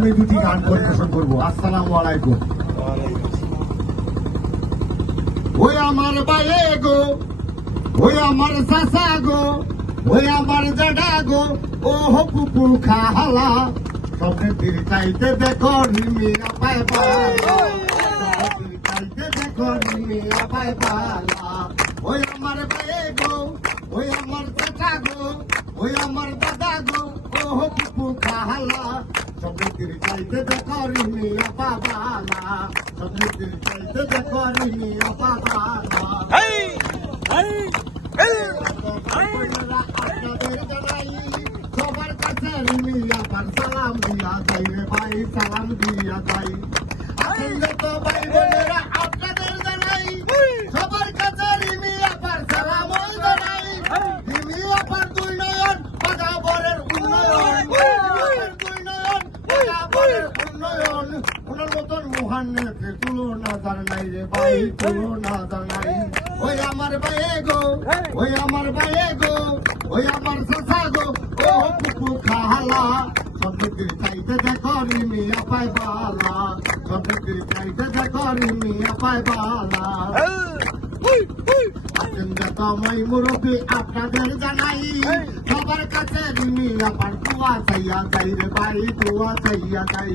আমি দুটি গান পরিবেশন করব। আসসালামু আলাইকুম। ওই আমার বাইয়ে গো, ওই আমার চাচা গো, ওই আমার জেডা গো ও হো পুপু খালা সবে তীর চাইতে দেখো নিমিয়া পায় পালা। ওই আমার বাইয়ে গো, ওই আমার চাচা গো, ওই আমার দাদা গো ও হো পুপু খালা সবে তীর চাইতে দেখো নিমিয়া পাবালা সবে তীর চাইতে দেখো নিমিয়া পাবালা সবার কাছে মিয়া পার সালাম দিয়া যাই রে ভাই সালাম দিয়া যাই আসলে তো ভাই বোনেরা আপনাদের জানাই সবার কাছে মিয়া পার সালাম ওই জানাই মিয়া পার দুই নয়ন বাগাবরের উন্নয়ন দুই নয়ন বাগাবরের উন্নয়ন ওনার মতন মহান নেত্রী তুলনা দার নাই রে ভাই তুলনা দার নাই। ওই আমার ভাইয়ে গো ওই আমার ভাইয়ে গো ওই আমার চাচা গো। ও কুকু খালা সবকির চাইতে দেখো মিয়া পাই বালা। সবকির চাইতে দেখো মিয়া পাই বালা। মই মুরব্বী আপনাদের জানাই। সবার কাছে মিয়া পার তুয়া চাইয়া যাই রে ভাই তুয়া চাইয়া যাই।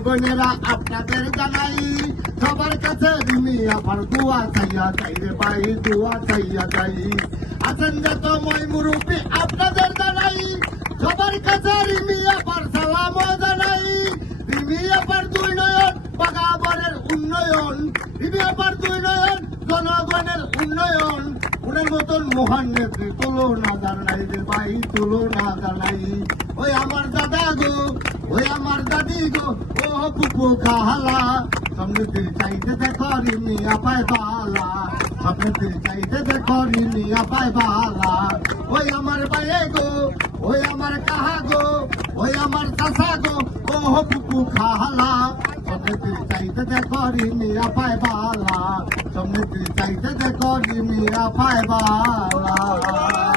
বোনেরা আপনাদের জানাই যাই রে ভাই চাইয়া যাই আছেন যত মই আপনাদের জানাই, সবার কাছে মিয়া পার সালাম জানাই। মিয়া পার দুই উন্নয়ন মিয়া পার দুই নয়ন জনগণের উন্নয়ন উনার মতন মহান নেত্রী তুলনা জানাই রে ভাই তুলনা জানাই ওই আমার দাদা গো, ওই আমার দাদি গো, ও পুপু খালা। সমৃদ্ধির চাইতে দেখো মিয়া পায় বালা। সমৃদ্ধির চাইতে দেখো মিয়া পায় বালা। ওই আমার বাইয়ে গো, ওই আমার কাহা গো, ওই আমার চাষা গো, ও পুপু খালা। সমৃদ্ধির চাইতে দেখো মিয়া পায় বালা। সমৃদ্ধির চাইতে দেখো মিয়া পায় বালা